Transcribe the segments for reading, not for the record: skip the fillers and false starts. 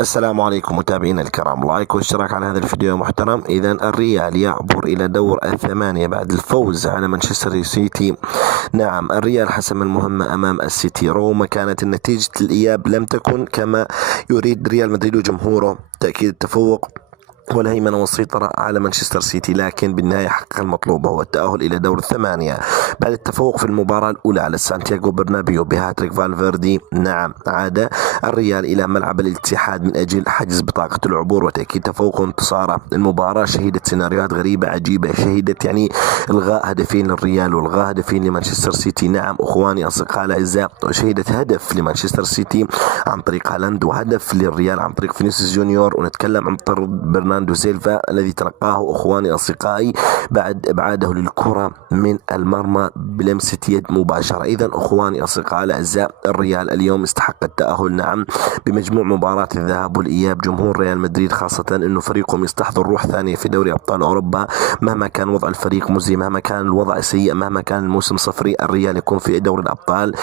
السلام عليكم متابعينا الكرام، لايك واشتراك على هذا الفيديو محترم. إذا الريال يعبر إلى دور الثمانية بعد الفوز على مانشستر سيتي. نعم، الريال حسم المهمة أمام السيتي رغم كانت نتيجة الإياب لم تكن كما يريد ريال مدريد وجمهوره تأكيد التفوق والهيمنة والسيطرة على مانشستر سيتي، لكن بالنهاية حقق المطلوب وهو التأهل إلى دور الثمانية بعد التفوق في المباراة الأولى على سانتياغو برنابيو بهاتريك فالفيردي. نعم، عاد الريال إلى ملعب الاتحاد من أجل حجز بطاقة العبور وتأكيد تفوق وانتصاره. المباراة شهدت سيناريوهات غريبة عجيبة، شهدت إلغاء هدفين للريال والغاء هدفين لمانشستر سيتي. نعم أخواني أصدقاء الأعزاء، وشهدت هدف لمانشستر سيتي عن طريق هالاند وهدف للريال عن طريق فينيسيوس جونيور، ونتكلم عن طرد برناردو سيلفا الذي تلقاه أخواني أصدقائي بعد إبعاده للكرة من المرمى بلمسة يد مباشرة. إذا أخواني أصدقائي الأعزاء، الريال اليوم استحق التأهل، نعم، بمجموع مباراة الذهاب والإياب. جمهور ريال مدريد خاصة أنه فريقهم يستحضر روح ثانية في دوري أبطال أوروبا، مهما كان وضع الفريق مزري، مهما كان الوضع سيء، مهما كان الموسم صفري، الريال يكون في دوري الأبطال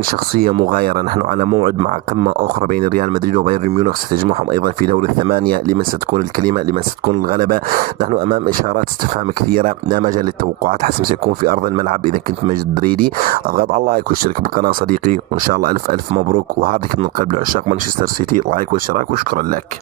شخصية مغايرة. نحن على موعد مع قمة أخرى بين ريال مدريد وبايرن ميونخ ستجمعهم أيضا في دور الثمانية. لمن ستكون الكلمة؟ لمن ستكون الغلبة؟ نحن أمام إشارات استفهام كثيرة، لا مجال للتوقعات، حسم سيكون في أرض الملعب. إذا كنت مدريدي اضغط على اللايك واشترك بالقناة صديقي، وإن شاء الله ألف ألف مبروك، وهارد من القلب لعشاق مانشستر سيتي. لايك واشتراك وشكرا لك.